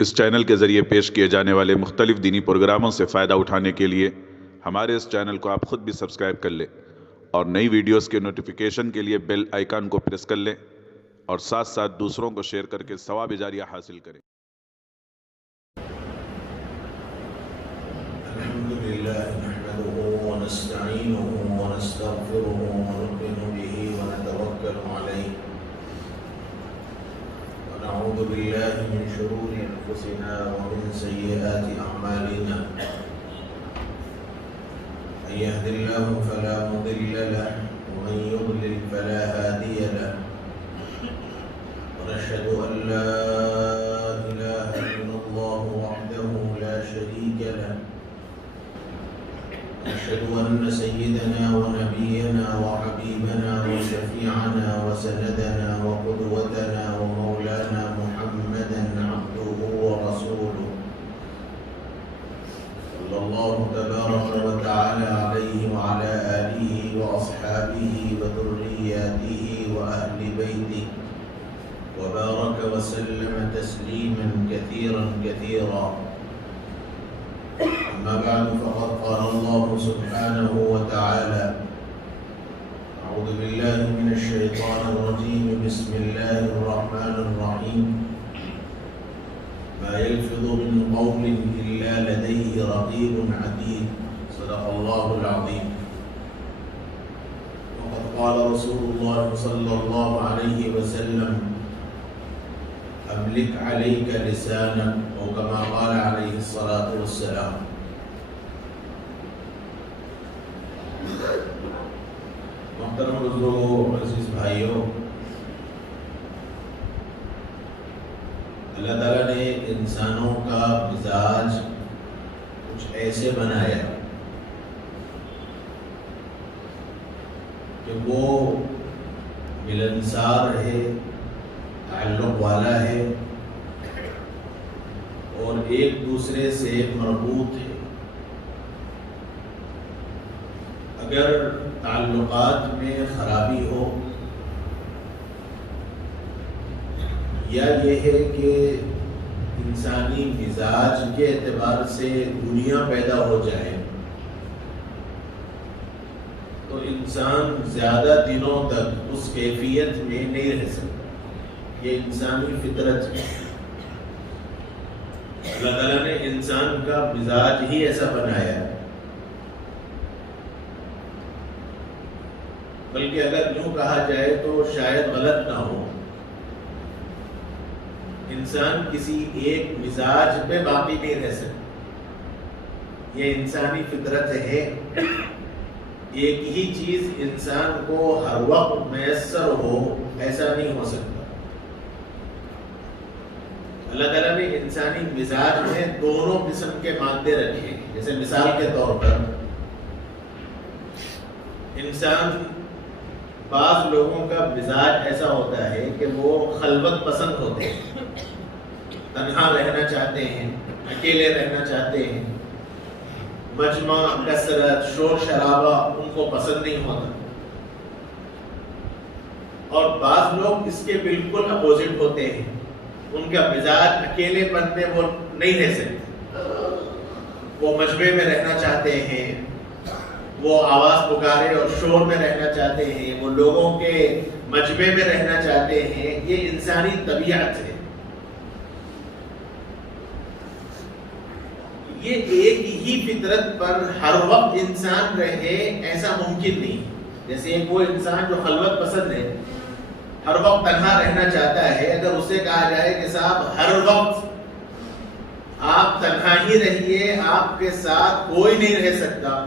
اس channel کے ذریعے پیش کیے جانے والے مختلف دینی پروگراموں سے فائدہ اٹھانے کے لیے ہمارے اس چینل کو آپ خود بھی سبسکرائب کر لیں اور نئی ویڈیوز کے نوٹیفیکیشن کے لیے بیل آئیکن کو پریس کر لیں اور ساتھ ساتھ دوسروں کو شیئر کر کے ثواب جاریہ حاصل کریں۔ الحمد لله نحمده ونستعينه ونستغفره ونؤمن به ونتوكل عليه ونعوذ بالله من شرور أنفسنا ومن سيئات أعمالنا من يهد الله فلا مضل له ومن يضلل فلا هادي له ونشهد أن لا إله إلا الله وحده لا شريك له نشهد أن سيدنا ونبينا وحبيبنا وشفيعنا وسندنا وقدوتنا ومولانا محمدا عبده ورسوله صلى الله تبارك وتعالى عليه وعلى آله وأصحابه وذرياته وأهل بيته وبارك وسلم تسليما كثيرا كثيرا. أما بعد فقد قال الله سبحانه وتعالى أعوذ بالله من الشيطان الرجيم بسم الله الرحمن الرحيم ما يلفظ من قول إلا لديه رقيب عتيد صدق الله العظيم. وقد قال رسول الله صلى الله عليه وسلم أملك عليك لسانك أو كما قال عليه الصلاة والسلام. محترم بزرگوں، عزیز بھائیوں، اللہ تعالیٰ نے انسانوں کا مزاج کچھ ایسے بنایا کہ وہ ملنسار ہے، تعلق والا ہے اور ایک دوسرے سے مربوط ہے۔ اگر تعلقات میں خرابی ہو یا یہ ہے کہ انسانی مزاج کے اعتبار سے دنیا پیدا ہو جائے تو انسان زیادہ دنوں تک اس کیفیت میں نہیں رہ سکتا۔ یہ انسانی فطرت ہے۔ اللہ تعالیٰ نے انسان کا مزاج ہی ایسا بنایا ہے۔ بلکہ اگر یوں کہا جائے تو شاید غلط نہ ہو، انسان کسی ایک مزاج پہ باقی نہیں رہ سکتا۔ یہ انسانی فطرت ہے۔ ایک ہی چیز انسان کو ہر وقت میسر ہو ایسا نہیں ہو سکتا۔ اللہ تعالیٰ نے انسانی مزاج میں دونوں قسم کے مادے رکھے ہیں۔ جیسے مثال کے طور پر انسان، بعض لوگوں کا مزاج ایسا ہوتا ہے کہ وہ خلوت پسند ہوتے ہیں، تنہا رہنا چاہتے ہیں، اکیلے رہنا چاہتے ہیں، مجمع، کثرت، شور شرابہ ان کو پسند نہیں ہوتا۔ اور بعض لوگ اس کے بالکل اپوزٹ ہوتے ہیں، ان کا مزاج اکیلے پن میں وہ نہیں رہ سکتے، وہ مجمع میں رہنا چاہتے ہیں، وہ آواز پکارے اور شور میں رہنا چاہتے ہیں، وہ لوگوں کے مجمع میں رہنا چاہتے ہیں۔ یہ انسانی طبیعت ہے۔ یہ ایک ہی فطرت پر ہر وقت انسان رہے ایسا ممکن نہیں۔ جیسے وہ انسان جو خلوت پسند ہے، ہر وقت تنہا رہنا چاہتا ہے، اگر اسے کہا جائے کہ صاحب ہر وقت آپ تنہا ہی رہیے، آپ کے ساتھ کوئی نہیں رہ سکتا،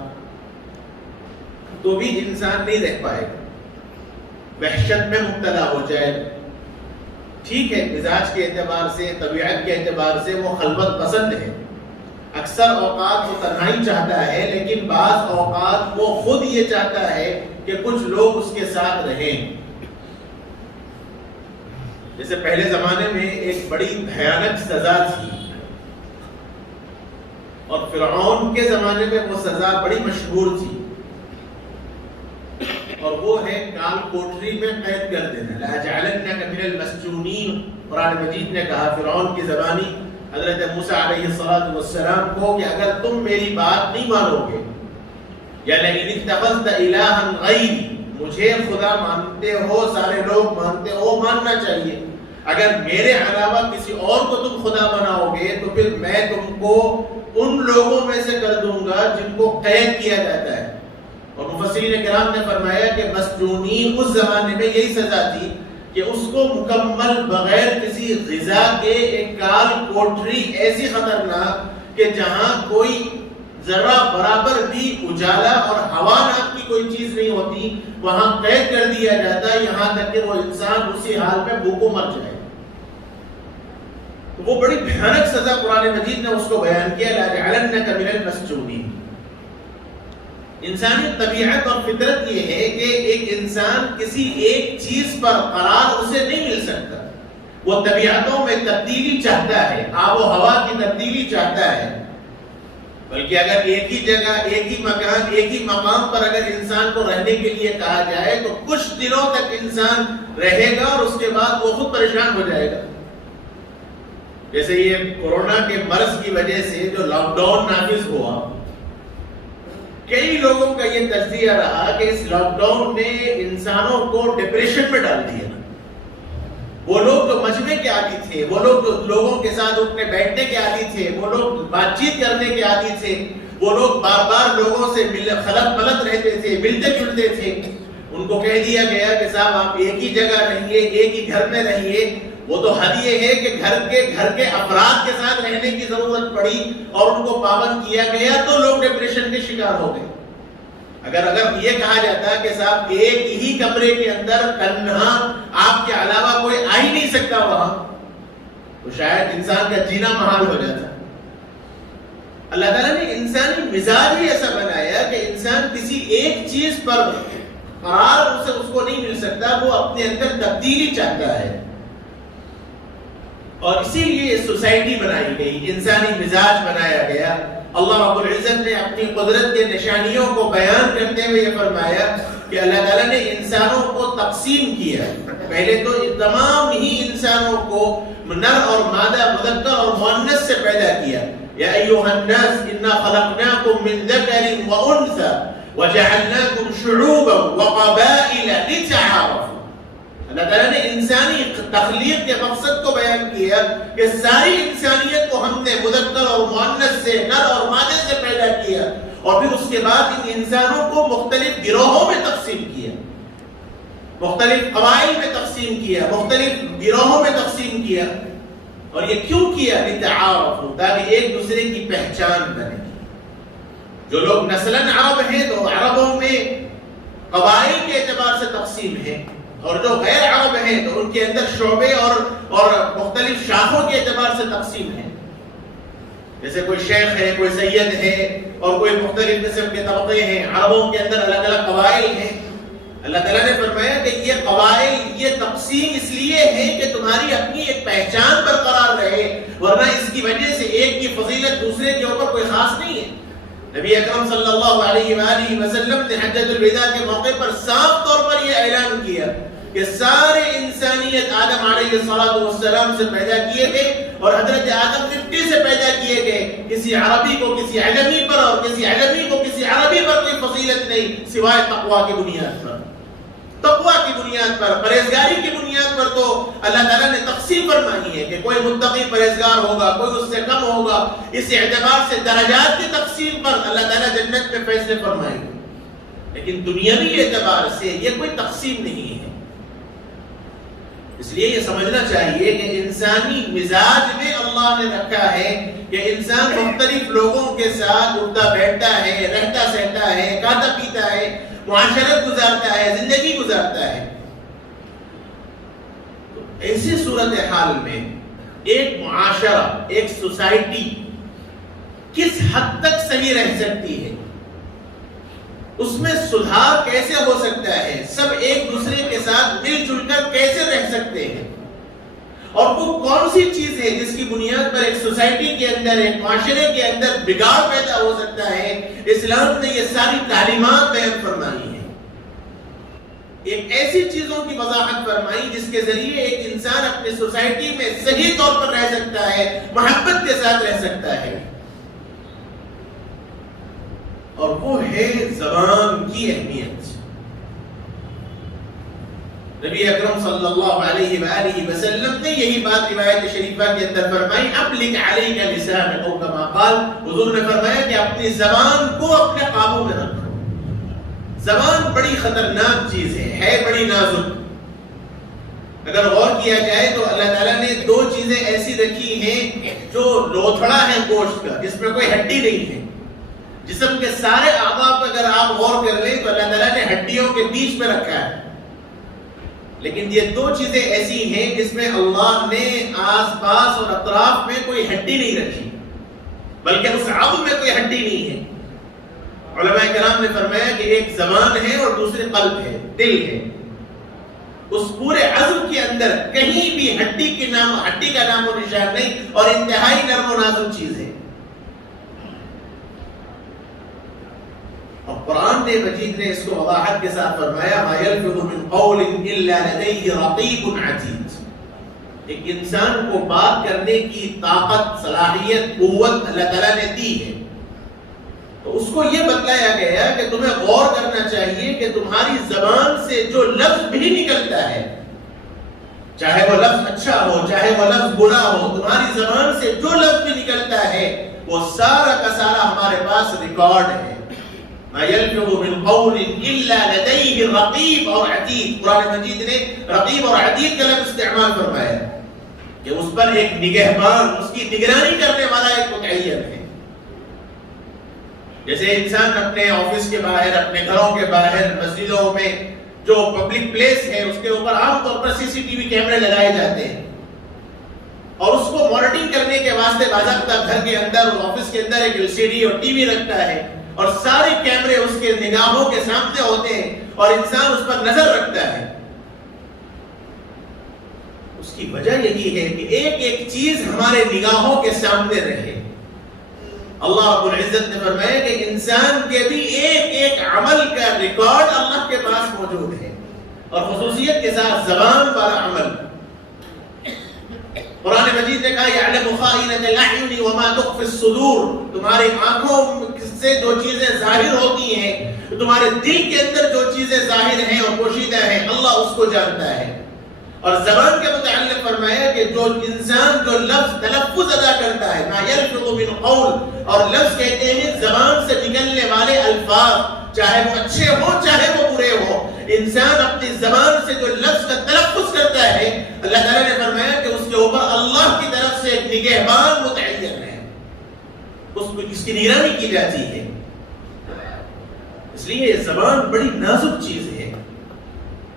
تو بھی انسان نہیں رہ پائے گا، وحشت میں مبتلا ہو جائے گا۔ ٹھیک ہے، مزاج کے اعتبار سے، طبیعت کے اعتبار سے وہ خلوت پسند ہے، اکثر اوقات وہ تنہائی چاہتا ہے، لیکن بعض اوقات وہ خود یہ چاہتا ہے کہ کچھ لوگ اس کے ساتھ رہیں۔ جیسے پہلے زمانے میں ایک بڑی بھیانک سزا تھی، اور فرعون کے زمانے میں وہ سزا بڑی مشہور تھی، اور وہ ہے کال کوٹری میں قید کر دینا۔ لَأَجْعَلَنَّكَ مِنَ الْمَسْجُونِينَ، قرآن مجید نے کہا، فرعون کی زبانی حضرت موسیٰ علیہ السلام کو کہ اگر تم میری بات نہیں مانو گے، یا لئن اتخذت الہا غیری، مجھے خدا مانتے ہو، سارے لوگ مانتے ہو، ماننا چاہیے، اگر میرے علاوہ کسی اور کو تم خدا بناؤ گے تو پھر میں تم کو ان لوگوں میں سے کر دوں گا جن کو قید کیا جاتا ہے۔ اور مفسرین کرام نے فرمایا کہ مسجونین اس زمانے میں یہی سزا تھی کہ اس کو مکمل بغیر کسی غذا کے ایک کال کوٹری ایسی خطرناک کہ جہاں کوئی ذرا برابر بھی اجالا اور ہوا نام کی کوئی چیز نہیں ہوتی، وہاں قید کر دیا جاتا، یہاں تک کہ وہ انسان اسی حال میں بھوکوں مر جائے۔ وہ بڑی بھیانک سزا قرآن مجید نے اس کو بیان کیا، لَأَجْعَلَنَّكَ مِنَ الْمَسْجُونِينَ۔ انسانی طبیعت اور فطرت یہ ہے کہ ایک انسان کسی ایک چیز پر قرار اسے نہیں مل سکتا، وہ طبیعتوں میں تبدیلی چاہتا ہے، آب و ہوا کی تبدیلی چاہتا ہے، بلکہ اگر ایک ہی جگہ، ایک ہی مکان، ایک ہی مقام پر اگر انسان کو رہنے کے لیے کہا جائے تو کچھ دنوں تک انسان رہے گا اور اس کے بعد وہ خود پریشان ہو جائے گا۔ جیسے یہ کورونا کے مرض کی وجہ سے جو لاک ڈاؤن نافذ ہوا، کئی لوگوں کا یہ تجزیہ رہا کہ اس لاک ڈاؤن نے انسانوں کو ڈپریشن میں ڈال دیا۔ وہ لوگ جو مجمع کے عادی تھے، وہ لوگ جو لوگوں کے ساتھ اٹھنے بیٹھنے کے عادی تھے، وہ لوگ بات چیت کرنے کے عادی تھے، وہ لوگ بار بار لوگوں سے خلط ملط رہتے تھے، ملتے جلتے تھے، ان کو کہہ دیا گیا کہ صاحب آپ ایک ہی جگہ رہیے، ایک ہی گھر میں رہیے۔ وہ تو حد یہ ہے کہ گھر کے افراد کے ساتھ رہنے کی ضرورت پڑی اور ان کو پابند کیا گیا تو لوگ ڈپریشن کے شکار ہو گئے۔ اگر یہ کہا جاتا کہ صاحب ایک ہی کمرے کے اندر تنہا آپ کے علاوہ کوئی آ ہی نہیں سکتا وہاں، تو شاید انسان کا جینا محال ہو جاتا۔ اللہ تعالیٰ نے انسانی مزاج ہی ایسا بنایا کہ انسان کسی ایک چیز پر قرار اس کو نہیں مل سکتا، وہ اپنے اندر تبدیلی چاہتا ہے، اور اسی لیے سوسائٹی بنائی گئی، انسانی مزاج بنایا گیا۔ اللہ رب العزت نے اپنی قدرت کے نشانیوں کو بیان کرتے ہوئے یہ فرمایا کہ اللہ تعالیٰ نے انسانوں کو تقسیم کیا۔ پہلے تو تمام ہی انسانوں کو نر اور مادہ، مذکر اور مؤنث سے پیدا کیا۔ یا ایھا الناس انا خلقناکم من ذکر وانثى وجعلناکم شعوبا وقبائل لتعارفوا۔ اللہ تعالیٰ نے انسانی تخلیق کے مقصد کو بیان کیا کہ ساری انسانیت کو ہم نے مذکر اور مؤنث سے، نر اور مادے سے پیدا کیا، اور پھر اس کے بعد ان انسانوں کو مختلف گروہوں میں تقسیم کیا، مختلف قبائل میں تقسیم کیا، مختلف گروہوں میں تقسیم کیا۔ اور یہ کیوں کیا؟ لتعارفوا، تاکہ ایک دوسرے کی پہچان بنے۔ جو لوگ نسلاً عرب ہیں تو عربوں میں قبائل کے اعتبار سے تقسیم ہے، اور جو غیر عرب ہیں تو ان کے اندر شعبے اور مختلف شاخوں کے اعتبار سے تقسیم ہے۔ جیسے کوئی شیخ ہے، کوئی سید ہے، اور کوئی مختلف قسم کے طبقے ہیں، عربوں کے اندر الگ الگ قبائل ہیں۔ اللہ تعالیٰ نے فرمایا کہ یہ قبائل، یہ تقسیم اس لیے ہے کہ تمہاری اپنی ایک پہچان برقرار رہے، ورنہ اس کی وجہ سے ایک کی فضیلت دوسرے کے اوپر کوئی خاص نہیں ہے۔ نبی اکرم صلی اللہ علیہ وآلہ وسلم نے حجۃ الوداع کے موقع پر صاف طور پر یہ اعلان کیا کہ سارے انسانیت آدم علیہ السلام سے پیدا کیے گئے، اور حضرت آدم مٹی سے پیدا کیے گئے۔ کسی عربی کو کسی عجمی پر اور کسی عجمی کو کسی عربی پر کوئی فضیلت نہیں سوائے تقویٰ کی بنیاد پر۔ تقویٰ کی بنیاد پر، پرہیزگاری کی بنیاد پر تو اللہ تعالیٰ نے تقسیم فرمائی ہے کہ کوئی متقی پرہیزگار ہوگا، کوئی اس سے کم ہوگا۔ اس اعتبار سے درجات کی تقسیم پر اللہ تعالیٰ جنت میں فیصلے فرمائے گا، لیکن دنیاوی اعتبار سے یہ کوئی تقسیم نہیں ہے۔ اس لیے یہ سمجھنا چاہیے کہ انسانی مزاج میں اللہ نے رکھا ہے کہ انسان مختلف لوگوں کے ساتھ اٹھتا بیٹھتا ہے، رہتا سہتا ہے، کھاتا پیتا ہے، معاشرت گزارتا ہے، زندگی گزارتا ہے۔ تو ایسی صورتحال میں ایک معاشرہ، ایک سوسائٹی کس حد تک صحیح رہ سکتی ہے، اس میں سدھار کیسے ہو سکتا ہے، سب ایک دوسرے کے ساتھ مل جل کر کیسے رہ سکتے ہیں، اور وہ کون سی چیز ہے جس کی بنیاد پر ایک سوسائٹی کے اندر، ایک معاشرے کے اندر بگاڑ پیدا ہو سکتا ہے، اسلام نے یہ ساری تعلیمات بیان فرمائی ہیں۔ ایک ایسی چیزوں کی وضاحت فرمائی جس کے ذریعے ایک انسان اپنی سوسائٹی میں صحیح طور پر رہ سکتا ہے، محبت کے ساتھ رہ سکتا ہے، اور وہ ہے زبان کی اہمیت۔ نبی اکرم صلی اللہ علیہ وآلہ وسلم نے یہی بات روایت شریفہ کے اندر فرمائی، ابلغ علیک لسانک، او کما قال، حضور نے فرمایا کہ اپنی زبان کو اپنے قابو میں رکھو۔ زبان بڑی خطرناک چیز ہے بڑی نازک۔ اگر غور کیا جائے تو اللہ تعالیٰ نے دو چیزیں ایسی رکھی ہیں جو لوتھڑا ہے گوشت کا، جس میں کوئی ہڈی نہیں ہے۔ جسم کے سارے اعضاء پر اگر آپ غور کر لیں تو اللہ تعالیٰ نے ہڈیوں کے بیچ میں رکھا ہے، لیکن یہ دو چیزیں ایسی ہیں جس میں اللہ نے آس پاس اور اطراف میں کوئی ہڈی نہیں رکھی، بلکہ اس عظم میں کوئی ہڈی نہیں ہے۔ علماء کرام نے فرمایا کہ ایک زبان ہے اور دوسرے قلب ہے، دل ہے۔ اس پورے عظم کے اندر کہیں بھی ہڈی کا نام و نشان نہیں، اور انتہائی نرم و نازک چیز ہے۔ اور قرآن مجید نے اس کو وضاحت کے ساتھ فرمایا، ما یلفظ من قول الا لدیہ رقیب عتید۔ ایک انسان کو بات کرنے کی طاقت، صلاحیت، قوت اللہ تعالیٰ نے دی ہے، تو اس کو یہ بتلایا گیا کہ تمہیں غور کرنا چاہیے کہ تمہاری زبان سے جو لفظ بھی نکلتا ہے، چاہے وہ لفظ اچھا ہو چاہے وہ لفظ برا ہو، تمہاری زبان سے جو لفظ بھی نکلتا ہے وہ سارا کا سارا ہمارے پاس ریکارڈ ہے۔ ما یلفظ من قول الا لدیہ رقیب اور عتید۔ قرآن مجید نے رقیب اور عتید کا لفظ استعمال فرمایا کہ اس پر ایک نگہبان، اس کی نگرانی کرنے والا ایک متعین ہے۔ جیسے انسان اپنے آفس کے باہر، اپنے گھروں کے باہر، مسجدوں میں جو پبلک پلیس ہے اس کے اوپر عام طور پر سی سی ٹی وی کیمرے لگائے جاتے ہیں، اور اس کو مانیٹرنگ کرنے کے واسطے باضابطہ گھر کے اندر اور آفس کے اندر ایک LCD اور ٹی وی رکھتا ہے، اور سارے کیمرے اس کے نگاہوں کے سامنے ہوتے ہیں اور انسان اس پر نظر رکھتا ہے۔ اس کی وجہ یہی ہے کہ ایک ایک چیز ہمارے نگاہوں کے سامنے رہے۔ اللہ رب العزت نے فرمایا کہ انسان کے بھی ایک ایک عمل کا ریکارڈ اللہ کے پاس موجود ہے، اور خصوصیت کے ساتھ زبان والا عمل۔ قرآن مجید نے کہا یعلم خائنۃ الاعین وما تخفی الصدور، تمہاری آنکھوں سے جو چیزیں ظاہر ہوتی ہیں، تمہارے دل کے اندر جو چیزیں ظاہر ہیں اور پوشیدہ ہیں، اللہ اس کو جانتا ہے۔ اور زبان کے متعلق فرمایا کہ جو انسان جو لفظ تلفظ ادا کرتا ہے، ما یلفظ من قول، اور لفظ کہتے ہیں زبان سے نکلنے والے الفاظ، چاہے وہ اچھے ہوں چاہے وہ برے ہوں، انسان اپنی زبان سے جو لفظ کا تلفظ کرتا ہے، اللہ تعالیٰ نے فرمایا کہ اس کے اوپر اللہ کی طرف سے ایک نگہبان متعین ہے، اس کی نگرانی کی جاتی ہے۔ اس لیے یہ زبان بڑی نازک چیز ہے۔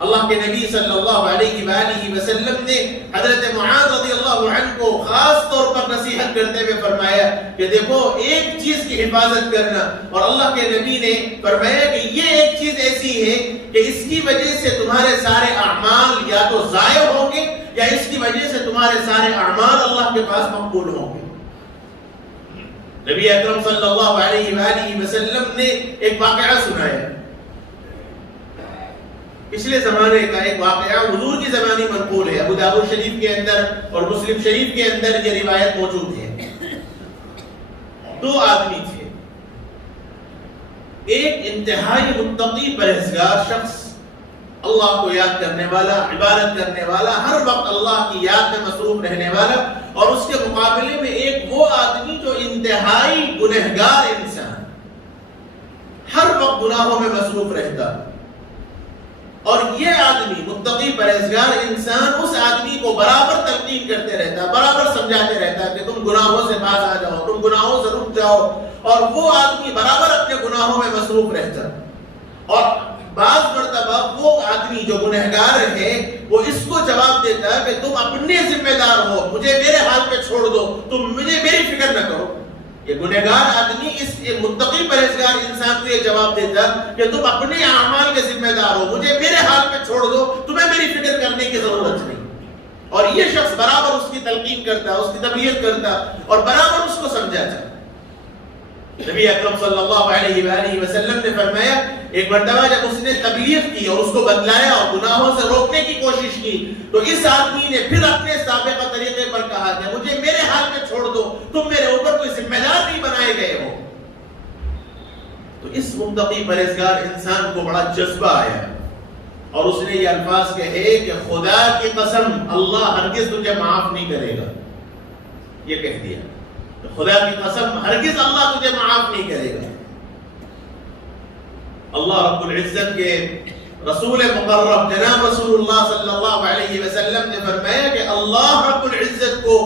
اللہ کے نبی صلی اللہ علیہ وآلہ وسلم نے حضرت معاذ رضی اللہ عنہ کو خاص طور پر نصیحت کرتے ہوئے فرمایا کہ دیکھو ایک چیز کی حفاظت کرنا، اور اللہ کے نبی نے فرمایا کہ یہ ایک چیز ایسی ہے کہ اس کی وجہ سے تمہارے سارے اعمال یا تو ضائع ہوں گے، یا اس کی وجہ سے تمہارے سارے اعمال اللہ کے پاس مقبول ہوں گے۔ نبی اکرم صلی اللہ علیہ وآلہ وسلم نے ایک واقعہ سنایا، پچھلے زمانے کا ایک واقعہ، حضور کی زبانی منقول ہے، ابو داؤد شریف کے اندر اور مسلم شریف کے اندر یہ روایت موجود ہے۔ دو آدمی تھے، ایک انتہائی متقی پرہیزگار شخص، اللہ کو یاد کرنے والا، عبادت کرنے والا، ہر وقت اللہ کی یاد میں مصروف رہنے والا، اور اس کے مقابلے میں ایک وہ آدمی جو انتہائی گنہگار انسان، ہر وقت گناہوں میں مصروف رہتا۔ اور یہ آدمی متقی پرہیزگار انسان اس آدمی کو برابر تلقین کرتے رہتا، برابر سمجھاتے رہتا کہ تم گناہوں سے باز آ جاؤ، تم گناہوں سے رک جاؤ، اور وہ آدمی برابر اپنے گناہوں میں مصروف رہتا۔ اور بعض مرتبہ وہ آدمی جو گنہگار ہے وہ اس کو جواب دیتا کہ تم اپنے ذمہ دار ہو، مجھے میرے حال پہ چھوڑ دو، تم مجھے میری فکر نہ کرو۔ یہ گنہگار آدمی اس متقی پرہیزگار انسان کو یہ جواب دیتا کہ تم اپنے اعمال کے ذمہ دار ہو، مجھے میرے حال پہ چھوڑ دو، تمہیں میری فکر کرنے کی ضرورت نہیں۔ اور یہ شخص برابر اس کی تلقین کرتا، اس کی تبلیغ کرتا اور برابر اس کو سمجھاتا۔ نبی اکرم صلی اللہ علیہ وآلہ وسلم نے فرمایا ایک مرتبہ جب اس نے تبلیغ کی اور اس کو بتلایا اور گناہوں سے روکنے کی کوشش کی تو اس آدمی نے پھر اپنے سابقہ طریقے پر کہا کہ مجھے میرے حال میں چھوڑ دو، تم میرے اوپر کوئی ذمہ دار نہیں بنائے گئے ہو۔ تو اس متقی پرہیزگار انسان کو بڑا جذبہ آیا اور اس نے یہ الفاظ کہے کہ خدا کی قسم اللہ ہرگز تجھے معاف نہیں کرے گا، یہ کہہ دیا خدا کی قسم ہرگز اللہ تجھے معاف نہیں کرے گا۔ اللہ رب العزت کے رسول مقرب جناب رسول اللہ صلی اللہ علیہ وسلم نے فرمایا کہ اللہ رب العزت کو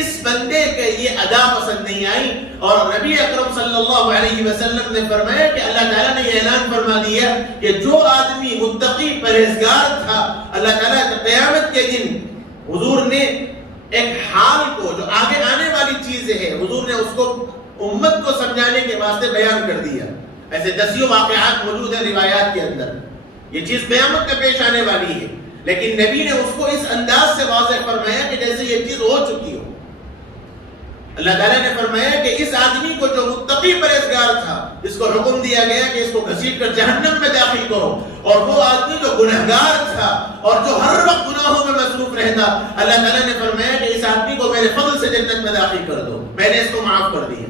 اس بندے کے یہ ادا پسند نہیں آئی، اور نبی اکرم صلی اللہ علیہ وسلم نے فرمایا کہ اللہ تعالیٰ نے یہ اعلان فرما دیا کہ جو آدمی متقی پرہیزگار تھا، اللہ تعالیٰ قیامت کے دن حضور نے ایک حال کو جو آگے آنے والی چیزیں ہیں حضور نے اس کو امت کو سمجھانے کے واسطے بیان کر دیا۔ ایسے دسیوں واقعات موجود ہیں روایات کے اندر، یہ چیز قیامت میں پیش آنے والی ہے، لیکن نبی نے اس کو اس انداز سے واضح فرمایا کہ جیسے یہ چیز ہو چکی ہو۔ اللہ تعالیٰ نے فرمایا کہ اس آدمی کو جو متقی پرہیزگار تھا اس کو حکم دیا گیا کہ اس کو گھسیٹ کر جہنم میں داخل کرو، اور وہ آدمی جو گنہگار تھا اور جو ہر وقت گناہوں میں مصروف رہتا، اللہ تعالیٰ نے فرمایا کہ اس آدمی کو میرے فضل سے جنت میں داخل کر دو، میں نے اس کو معاف کر دیا۔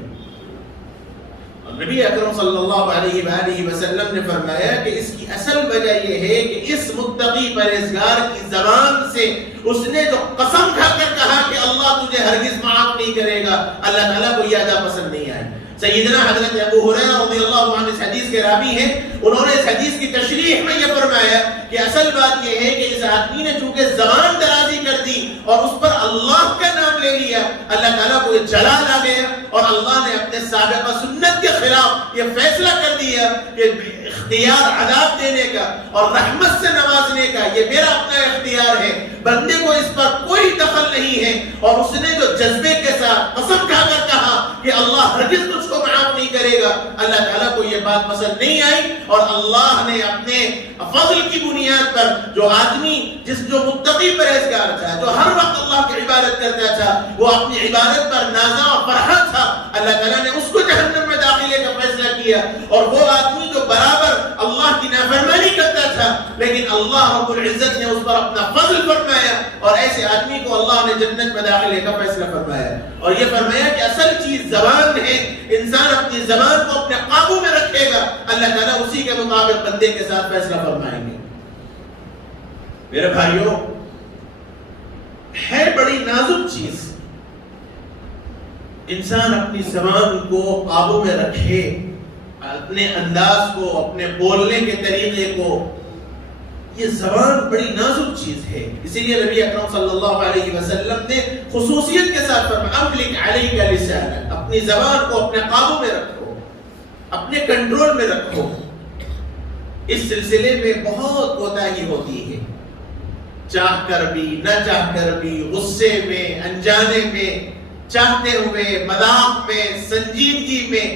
نبی اکرم صلی اللہ علیہ وآلہ وسلم نے فرمایا کہ اس کی اصل وجہ یہ ہے کہ اس متقی پرہیزگار کی زبان سے اس نے جو قسم کھا کر کہا کہ اللہ تجھے ہرگز معاف نہیں کرے گا، اللہ تعالیٰ کو یہ ادا پسند نہیں آئی۔ سیدنا حضرت ابو ہریرہ رضی اللہ عنہ اس حدیث کے راوی ہیں، انہوں نے اس حدیث کی تشریح میں یہ فرمایا کہ اصل بات یہ ہے کہ اس آدمی نے چونکہ زبان درازی کر دی اور اس پر اللہ کا نام لے لیا، اللہ تعالیٰ کو یہ جلال آ گیا اور اللہ نے اپنے سابقہ سنت کے خلاف یہ فیصلہ کر دیا کہ اختیار عذاب دینے کا اور رحمت سے نوازنے کا یہ میرا اپنا اختیار ہے، بندے کو اس پر کوئی دخل نہیں ہے۔ اور اس نے جو جذبے کے ساتھ قسم کھا کر کہا کہ اللہ ہرگز تجھ کو معاف نہیں کرے گا، اللہ تعالیٰ کو یہ بات پسند نہیں آئی، اور اللہ نے اپنے فضل کی بنیاد پر جو آدمی جو متقی پرہیزگار تھا، جو ہر وقت اللہ کی عبادت کرتا تھا، وہ اپنی عبادت پر نازا و فرحان تھا، اللہ تعالیٰ نے اس کو جہنم میں داخلے کا فیصلہ کیا۔ اور وہ آدمی جو برابر اللہ کی نافرمانی کرتا تھا لیکن اللہ رب العزت نے اس پر اپنا فضل فرمایا اور ایسے آدمی کو اللہ نے جنت میں داخلے کا فیصلہ فرمایا۔ اور یہ فرمایا کہ اصل چیز زبان ہے، انسان اپنی زبان کو اپنے قابو میں رکھے گا، اللہ تعالیٰ اسی کے مطابق بندے کے ساتھ فیصلہ فرمائیں گے۔ میرے بھائیوں، ہے بڑی نازک چیز انسان اپنی زبان کو قابو میں رکھے، اپنے انداز کو، اپنے بولنے کے طریقے کو، یہ زبان بڑی نازک چیز ہے۔ اسی لیے نبی اکرم صلی اللہ علیہ وسلم نے خصوصیت کے ساتھ فرمایا املک علیک لسانک، اپنی زبان کو اپنے قابو میں رکھو، اپنے کنٹرول میں رکھو۔ اس سلسلے میں بہت کوتاہی ہوتی ہے، چاہ کر بھی نہ چاہ کر بھی، غصے میں، انجانے میں، چاہتے ہوئے، مذاق میں، سنجیدگی میں،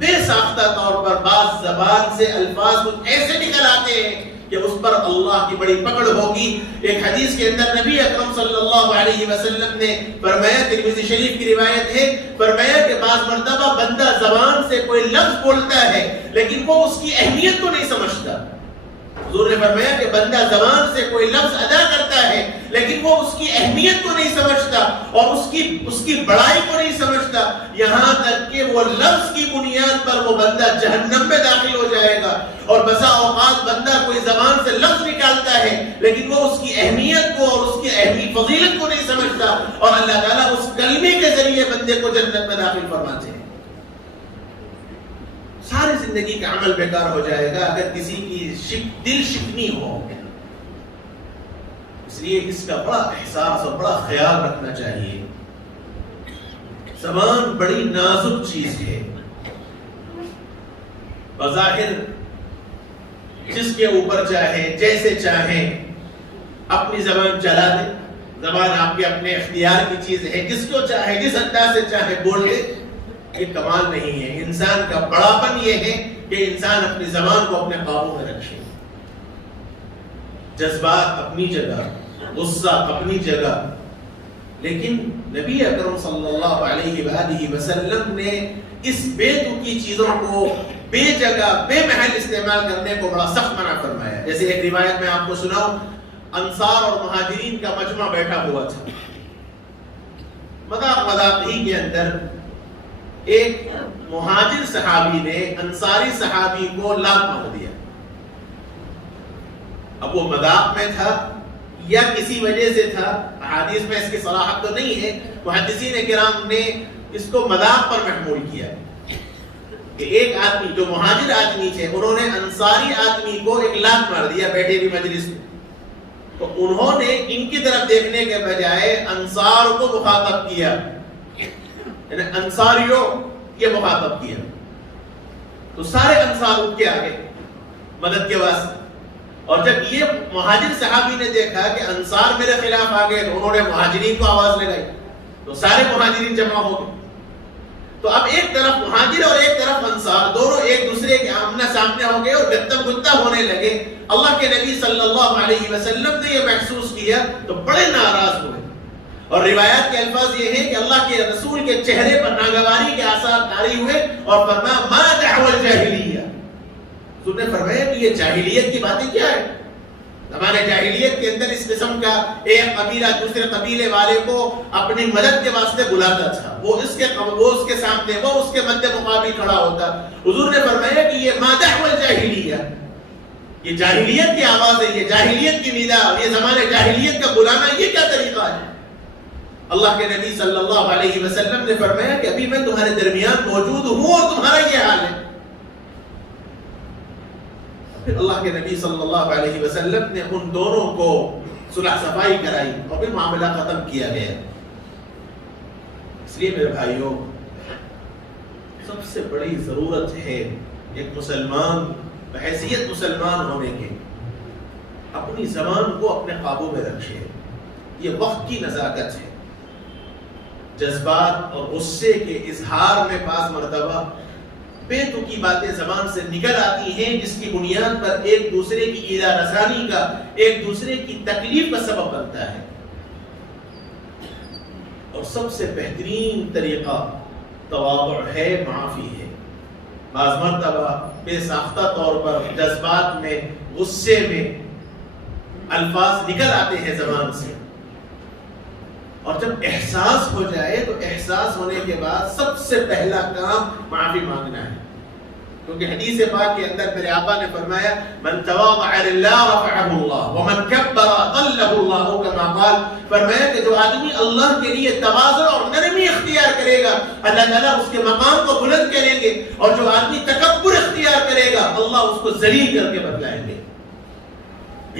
بے ساختہ طور پر بعض زبان سے الفاظ کچھ ایسے نکل آتے ہیں کہ اس پر اللہ کی بڑی پکڑ ہوگی۔ ایک حدیث کے اندر نبی اکرم صلی اللہ علیہ وسلم نے فرمایا، ترمذی شریف کی روایت ہے، فرمایا کہ بعض مرتبہ بندہ زبان سے کوئی لفظ بولتا ہے لیکن وہ اس کی اہمیت کو نہیں سمجھتا۔ حضور نے فرمایا کہ بندہ زبان سے کوئی لفظ ادا کرتا ہے لیکن وہ اس کی اہمیت کو نہیں سمجھتا اور اس کی بڑائی کو نہیں سمجھتا، یہاں تک کہ وہ لفظ کی بنیاد پر وہ بندہ جہنم میں داخل ہو جائے گا۔ اور بسا اوقات بندہ کوئی زبان سے لفظ نکالتا ہے لیکن وہ اس کی اہمیت کو اور اس کی فضیلت کو نہیں سمجھتا، اور اللہ تعالیٰ اس کلمے کے ذریعے بندے کو جنت میں داخل فرماتے ہیں۔ ساری زندگی کا عمل بیکار ہو جائے گا اگر کسی کی دل شکنی ہو۔ اس لیے اس کا بڑا احساس اور بڑا خیال رکھنا چاہیے۔ زبان بڑی نازک چیز ہے، بظاہر جس کے اوپر چاہے جیسے چاہے اپنی زبان چلا دے، زبان آپ کے اپنے اختیار کی چیز ہے، جس کو چاہے جس انداز سے چاہے بول دے، یہ کمال نہیں ہے۔ انسان کا بڑاپن یہ ہے کہ انسان اپنی زبان کو اپنے قابو میں رکھے۔ جذبات اپنی جگہ، غصہ اپنی جگہ، لیکن نبی اکرم صلی اللہ علیہ وآلہ وسلم نے اس بے تکی چیزوں کو بے جگہ بے محل استعمال کرنے کو بڑا سخت منع فرمایا. جیسے ایک روایت میں آپ کو سناؤں، انصار اور مہاجرین کا مجمع بیٹھا ہوا تھا. مذاق ہی کے اندر ایک مہاجر صحابی نے انصاری صحابی کو لات مار دیا. اب وہ مذاق میں تھا یا کسی وجہ سے تھا، حدیث میں اس کی صراحت تو نہیں ہے. محدثین کرام نے اس کو مذاق پر محمول کیا کہ ایک آدمی جو مہاجر آدمی تھے، انہوں نے انصاری آدمی کو ایک لات مار دیا بیٹھے ہوئی مجلس میں. تو انہوں نے ان کی طرف دیکھنے کے بجائے انصار کو مخاطب کیا، یعنی انصاریوں یہ مخاطب کیا. تو سارے انصار اٹھ کے آ گئے مدد کے واسطے. اور جب یہ مہاجر صحابی نے دیکھا کہ انصار میرے خلاف آ گئے تو انہوں نے مہاجرین کو آواز لگائی. تو سارے مہاجرین جمع ہو گئے. تو اب ایک طرف مہاجر اور ایک طرف انصار، دونوں ایک دوسرے کے آمنے سامنے ہو گئے اور گتم گتا ہونے لگے. اللہ کے نبی صلی اللہ علیہ وسلم نے یہ محسوس کیا تو بڑے ناراض ہوئے. اور روایات کے الفاظ یہ ہیں کہ اللہ کے رسول کے چہرے پر ناگواری کے آثار طاری ہوئے اور فرمایا ما دعوی الجاہلیہ. حضور نے فرمایا کہ یہ جاہلیت کی باتیں کیا ہے؟ ہمارے جاہلیت کے اندر اس قسم کا ایک قبیلہ دوسرے قبیلے والے کو اپنی مدد کے واسطے بلاتا تھا، وہ اس کے سامنے، وہ اس کے مد مقابل کھڑا ہوتا. حضور نے فرمایا کہ یہ ما دعوی الجاہلیہ، یہ جاہلیت کی آواز ہے، یہ جاہلیت کی ندا، یہ زمانے جاہلیت کا بلانا، یہ کیا طریقہ ہے؟ اللہ کے نبی صلی اللہ علیہ وسلم نے فرمایا کہ ابھی میں تمہارے درمیان موجود ہوں اور تمہارا یہ حال ہے. پھر اللہ کے نبی صلی اللہ علیہ وسلم نے ان دونوں کو صلح صفائی کرائی اور پھر معاملہ ختم کیا گیا. اس لیے میرے بھائیوں، سب سے بڑی ضرورت ہے ایک مسلمان بحیثیت مسلمان ہونے کے اپنی زبان کو اپنے قابو میں رکھے. یہ وقت کی نزاکت ہے. جذبات اور غصے کے اظہار میں بعض مرتبہ بے تکی باتیں زبان سے نکل آتی ہیں جس کی بنیاد پر ایک دوسرے کی ایذا رسانی کا، ایک دوسرے کی تکلیف کا سبب بنتا ہے. اور سب سے بہترین طریقہ تواضع ہے، معافی ہے. بعض مرتبہ بے ساختہ طور پر جذبات میں، غصے میں الفاظ نکل آتے ہیں زبان سے، اور جب احساس ہو جائے تو احساس ہونے کے بعد سب سے پہلا کام معافی مانگنا ہے. کیونکہ حدیث پاک کے اندر میرے آقا نے فرمایا من تواضع للہ رفعہ اللہ ومن کبر اقلہ اللہ، کما قال، فرمایا کہ جو آدمی اللہ کے لیے تواضع اور نرمی اختیار کرے گا اللہ تعالیٰ اس کے مقام کو بلند کریں گے، اور جو آدمی تکبر اختیار کرے گا اللہ اس کو ذلیل کر کے بدلائیں گے.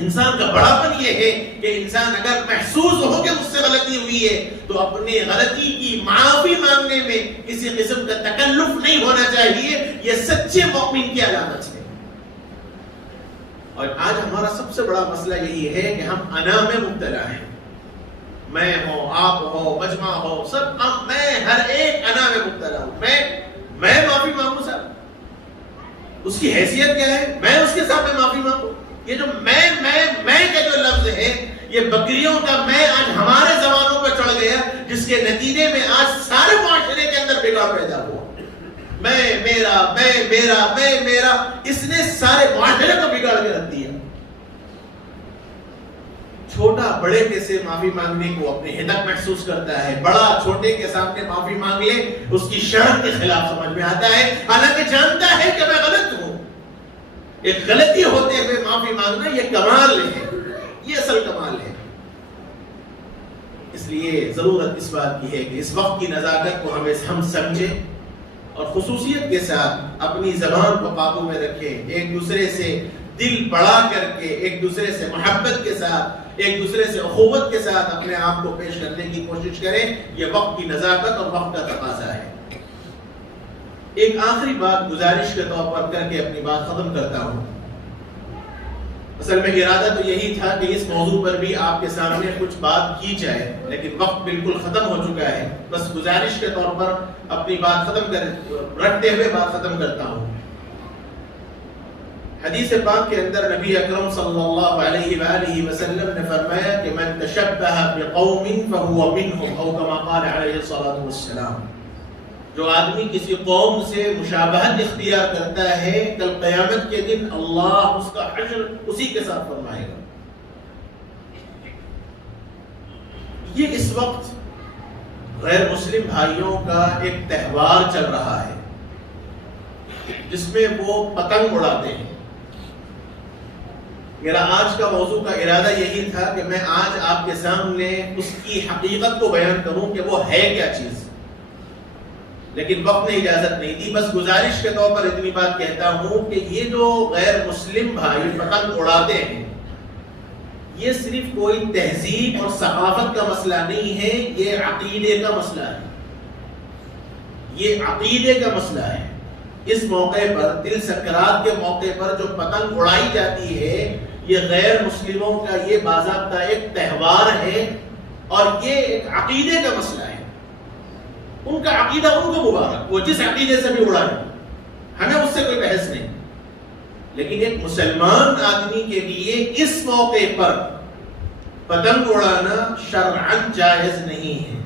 انسان کا بڑاپن یہ ہے کہ انسان اگر محسوس ہو کہ مجھ سے غلطی ہوئی ہے تو اپنی غلطی کی معافی مانگنے میں کسی قسم کا تکلف نہیں ہونا چاہیے. یہ سچے مومن کی علامت ہے. اور آج ہمارا سب سے بڑا مسئلہ یہی ہے کہ ہم انا میں مبتلا ہیں. میں ہوں، آپ ہو، مجمع ہو، سب میں ہر ایک انا میں مبتلا ہوں. میں معافی مانگوں صاحب، اس کی حیثیت کیا ہے؟ میں اس کے سامنے معافی مانگوں. یہ جو میں کا جو لفظ ہے، یہ بکریوں کا میں آج ہمارے زبانوں پہ چڑھ گیا، جس کے نتیجے میں آج سارے معاشرے کے اندر بگاڑ پیدا ہوا. میں میرا اس نے سارے معاشرے کو بگاڑ کے رکھ دیا. چھوٹا بڑے کے سے معافی مانگنے کو اپنی حدت محسوس کرتا ہے، بڑا چھوٹے کے سامنے معافی مانگ لے اس کی شرم کے خلاف سمجھ میں آتا ہے، حالانکہ جانتا ہے کہ میں غلط ہوں. ایک غلطی ہوتے ہوئے معافی مانگنا یہ کمال ہے، یہ اصل کمال ہے. اس لیے ضرورت اس بات کی ہے کہ اس وقت کی نزاکت کو ہم سمجھیں اور خصوصیت کے ساتھ اپنی زبان کو قابو میں رکھیں. ایک دوسرے سے دل بڑا کر کے، ایک دوسرے سے محبت کے ساتھ، ایک دوسرے سے اخوت کے ساتھ اپنے آپ کو پیش کرنے کی کوشش کریں. یہ وقت کی نزاکت اور وقت کا تقاضا ہے. ایک آخری بات گزارش کے طور پر کر کے اپنی بات ختم کرتا ہوں. اصل میں ارادہ تو یہی تھا کہ اس موضوع پر بھی آپ کے سامنے کچھ بات کی جائے، لیکن وقت بالکل ختم ہو چکا ہے. بس گزارش کے طور پر اپنی بات رکھتے ہوئے بات ختم کرتا ہوں. حدیث پاک کے اندر نبی اکرم صلی اللہ علیہ وآلہ وسلم نے فرمایا کہ من تشبہ بقوم فہو منہم او کما قال علیہ الصلوۃ والسلام، جو آدمی کسی قوم سے مشابہت اختیار کرتا ہے کل قیامت کے دن اللہ اس کا حشر اسی کے ساتھ فرمائے گا۔ یہ اس وقت غیر مسلم بھائیوں کا ایک تہوار چل رہا ہے جس میں وہ پتنگ اڑاتے ہیں۔ میرا آج کا موضوع کا ارادہ یہی تھا کہ میں آج آپ کے سامنے اس کی حقیقت کو بیان کروں کہ وہ ہے کیا چیز، لیکن وقت نے اجازت نہیں دی۔ بس گزارش کے طور پر اتنی بات کہتا ہوں کہ یہ جو غیر مسلم بھائی پتنگ اڑاتے ہیں، یہ صرف کوئی تہذیب اور ثقافت کا مسئلہ نہیں ہے، یہ عقیدے کا مسئلہ ہے، یہ عقیدے کا مسئلہ ہے۔ اس موقع پر دل سکرات کے موقع پر جو پتنگ اڑائی جاتی ہے، یہ غیر مسلموں کا یہ باضابطہ ایک تہوار ہے اور یہ ایک عقیدے کا مسئلہ ہے۔ ان کا عقیدہ ان کو مبارک، وہ جس عقیدے سے بھی اڑائے، ہمیں اس سے کوئی بحث نہیں، لیکن ایک مسلمان آدمی کے لیے اس موقع پر پتنگ اڑانا شرعاً جائز نہیں ہے۔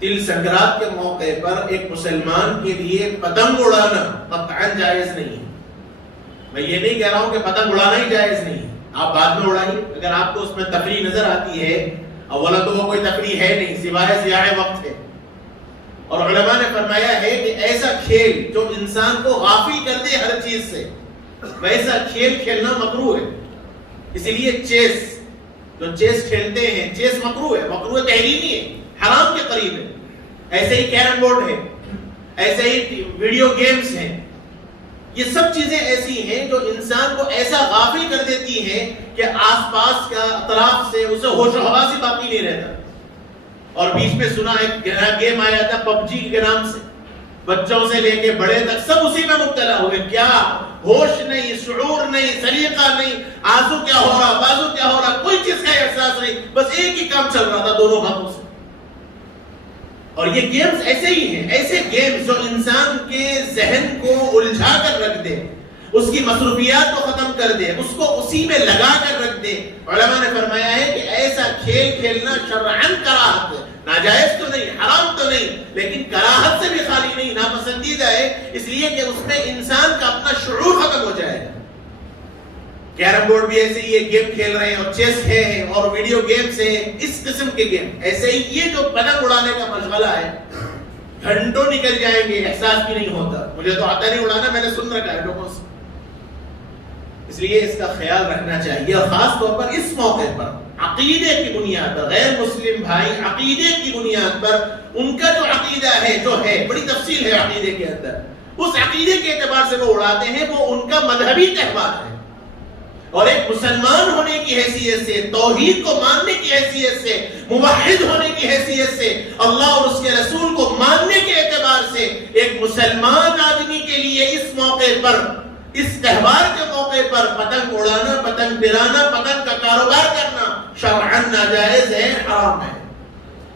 تل سنکرات کے موقع پر ایک مسلمان کے لیے پتنگ اڑانا قطعاً جائز نہیں ہے۔ میں یہ نہیں کہہ رہا ہوں کہ پتنگ اڑانا ہی جائز نہیں، آپ بعد میں اڑائیے اگر آپ کو اس میں تفریح نظر آتی ہے۔ اولا تو وہ کوئی تفریح ہے نہیں سوائے ضیاع وقت ہے، اور علماء نے فرمایا ہے کہ ایسا کھیل جو انسان کو غافل کر دے ہر چیز سے، ویسا کھیل کھیلنا مکروہ ہے۔ اسی لیے جو چیس کھیلتے ہیں، چیس مکروہ ہے، مکروہ تحریمی ہے، حرام کے قریب ہے۔ ایسے ہی کیرم بورڈ ہے، ایسے ہی ویڈیو گیمز ہیں، یہ سب چیزیں ایسی ہیں جو انسان کو ایسا غافل کر دیتی ہیں کہ آس پاس کا اطراف سے اسے ہوش و حواس ہی باقی نہیں رہتا۔ اور بیچ میں سنا ایک گیم آیا تھا پب جی کے نام سے، بچوں سے لے کے بڑے تک سب اسی میں مبتلا ہوئے، کیا ہوش نہیں، شعور نہیں، سلیقہ نہیں، آنسو کیا ہو رہا، بازو کیا ہو رہا، کوئی چیز کا احساس نہیں، بس ایک ہی کام چل رہا تھا دونوں ہاتھوں سے۔ اور یہ گیمز ایسے ہی ہیں، ایسے گیمز جو انسان کے ذہن کو الجھا کر رکھ دے، اس کی مصروفیات کو ختم کر دے، اس کو اسی میں لگا کر رکھ دے۔ علماء نے فرمایا ہے کہ ایسا کھیل کھیلنا شرعاً کراہت ہے، ناجائز تو نہیں، حرام تو نہیں، لیکن کراہت سے بھی خالی نہیں، ناپسندیدہ ہے، اس لیے کہ اس میں انسان کا اپنا شعور ختم ہو جائے گا۔ کیرم بورڈ بھی ایسے ہی یہ گیم کھیل رہے ہیں، اور چیس ہے اور ویڈیو گیمز ہیں، اس قسم کے گیم ایسے ہی یہ جو پتنگ اڑانے کا مشغلہ ہے، گھنٹوں نکل جائیں گے، احساس بھی نہیں ہوتا۔ مجھے تو آتا نہیں اڑانا، میں نے سن رکھا ہے لوگوں سے، اس لیے اس کا خیال رکھنا چاہیے۔ اور خاص طور پر اس موقع پر عقیدے کی بنیاد پر غیر مسلم بھائی عقیدے کی بنیاد پر ان کا جو عقیدہ ہے، جو ہے بڑی تفصیل ہے عقیدے کے اندر، اس عقیدے کے اعتبار سے وہ اڑاتے ہیں، وہ ان کا مذہبی تہوار ہے۔ اور ایک مسلمان ہونے کی حیثیت سے، توحید کو ماننے کی حیثیت سے، موحد ہونے کی حیثیت سے، اللہ اور اس کے رسول کو ماننے کے اعتبار سے ایک مسلمان آدمی کے لیے اس موقع پر، اس تہوار کے موقع پر پتنگ اڑانا، پتنگ گرانا، پتنگ کا کاروبار کرنا شرعاً ناجائز ہے، حرام ہے۔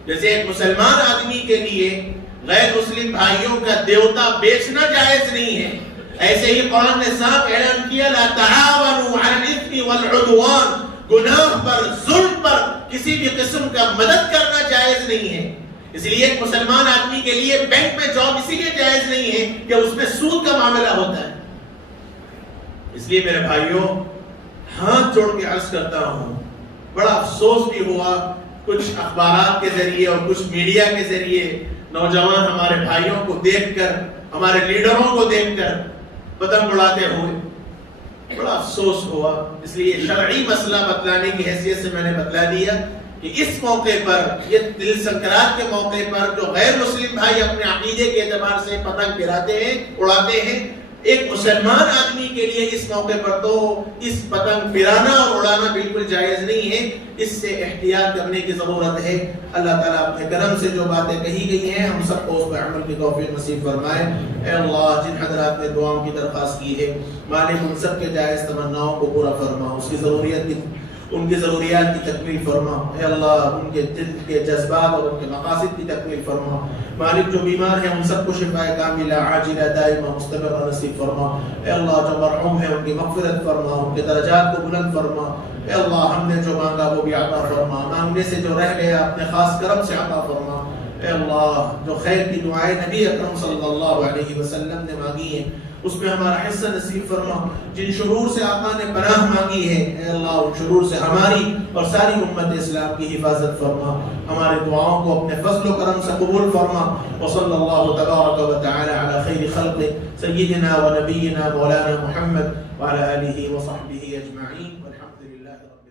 جیسے ایک مسلمان آدمی کے لیے غیر مسلم بھائیوں کا دیوتا بیچنا جائز نہیں ہے، ایسے ہی قرآن نے صاف اعلان کیا لا تعاونوا علی الاثم والعدوان، گناہ پر، ظلم پر کسی بھی قسم کا مدد کرنا جائز نہیں ہے۔ اس لیے ایک مسلمان آدمی کے لیے بینک میں جاب اسی لیے جائز نہیں ہے کہ اس میں سود کا معاملہ ہوتا ہے۔ اس لیے میرے بھائیوں ہاتھ جوڑ کے عرض کرتا ہوں، بڑا افسوس بھی ہوا کچھ اخبارات کے ذریعے اور کچھ میڈیا کے ذریعے نوجوان ہمارے بھائیوں کو دیکھ کر، ہمارے لیڈروں کو دیکھ کر پتنگ اڑاتے ہوئے، بڑا افسوس ہوا۔ اس لیے شرعی مسئلہ بتلانے کی حیثیت سے میں نے بتلا دیا کہ اس موقع پر، یہ تل سنکرات کے موقع پر جو غیر مسلم بھائی اپنے عقیدے کے اعتبار سے پتنگ گراتے ہیں، اڑاتے ہیں، ایک مسلمان آدمی کے لیے اس موقع پر تو اس پتنگ گرانا اور اڑانا بالکل جائز نہیں ہے، اس سے احتیاط کرنے کی ضرورت ہے۔ اللہ تعالیٰ اپنے کرم سے جو باتیں کہی گئی ہیں ہم سب کو اس پر عمل کی توفیق نصیب فرمائے۔ اے اللہ، جن حضرات نے دعاؤں کی درخواست کی ہے، مالک ان سب کے جائز تمناؤں کو پورا فرما، اس کی ضروریت کی ان کی ضروریات کی تکمیل فرما اے اللہ، ان کے دل کے جذبات اور ان کے مقاصد کی تکمیل فرما مالک۔ جو بیمار ہیں ان سب کو شفاء کاملہ عاجلہ دائمہ مستمرہ نصیب فرما اے اللہ۔ جو مرحوم ہیں ان کی مغفرت فرما، ان کے درجات کو بلند فرما اے اللہ۔ ہم نے جو مانگا وہ بھی عطا فرما، مانگنے سے جو رہ گیا اپنے خاص کرم سے عطا فرما اے اللہ۔ جو خیر کی دعائیں نبی اکرم صلی اللہ علیہ وسلم نے مانگی ہیں اس میں ہمارا حصہ نصیب فرما۔ جن شرور سے آقا نے پناہ مانگی ہے اے اللہ، ان شرور سے ہماری اور ساری امت اسلام کی حفاظت فرما۔ ہمارے دعاؤں کو اپنے فضل و کرم سے قبول فرما۔ وصلی اللہ تبارک و تعالی علی خیر خلق سیدنا و نبینا مولانا محمد وعلی آلہ وصحبہ اجمعین والحمد للہ رب